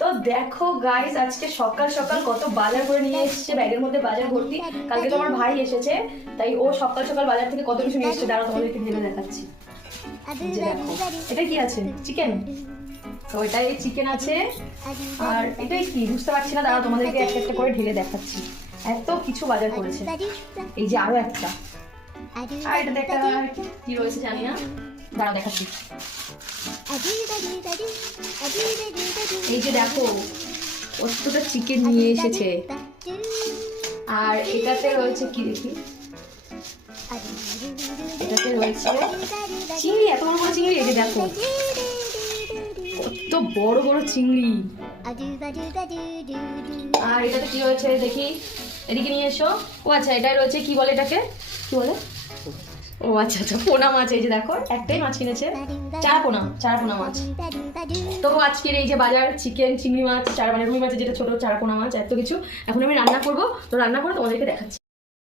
তো দেখো গাইস, আজকে সকাল সকাল কত বাজার করে নিয়ে এসেছে, ব্যাগের মধ্যে বাজার ভর্তি। কালকে তোমার ভাই এসেছে, তাই ও সকাল সকাল বাজার থেকে কত কিছু নিয়ে এসেছে, দাঁড়াও তোমাদেরকে ঢেলে দেখাচ্ছি। এই যে দেখো, এটা কি আছে? চিকেন। তো এটাই চিকেন আছে। আর এটাই কি বুঝতে পারছি না, দাঁড়াও তোমাদেরকে একটা একটা করে ঢেলে দেখাচ্ছি। এত কিছু বাজার করেছে। এই যে আরো একটা, আর এটাতে একটা কি রয়েছে জানি না, দাঁড়াও দেখাচ্ছি। এই যে দেখো, কতটা চিকেন নিয়ে এসেছে। আর এটাতে রয়েছে কি দেখি, এটাতে রয়েছে চিংড়ি, এত বড় বড় চিংড়ি। এই যে দেখো, কত বড় বড় চিংড়ি। আর এটাতে কি রয়েছে দেখি, এদিকে নিয়ে এসো। ও আচ্ছা, এটাই রয়েছে, কি বলে এটাকে, কি বলে? ও আচ্ছা আচ্ছা, পোনা মাছ। এই যে দেখো, একটাই মাছ কিনেছে, চার পোনা মাছ। তো আজকের এই যে বাজার, চিকেন, চিংড়ি মাছ, মানে রুই মাছের যেটা ছোট, চার পোনা মাছ, এত কিছু। এখন আমি রান্না করবো, তো রান্না করে তোমাদেরকে দেখাচ্ছি।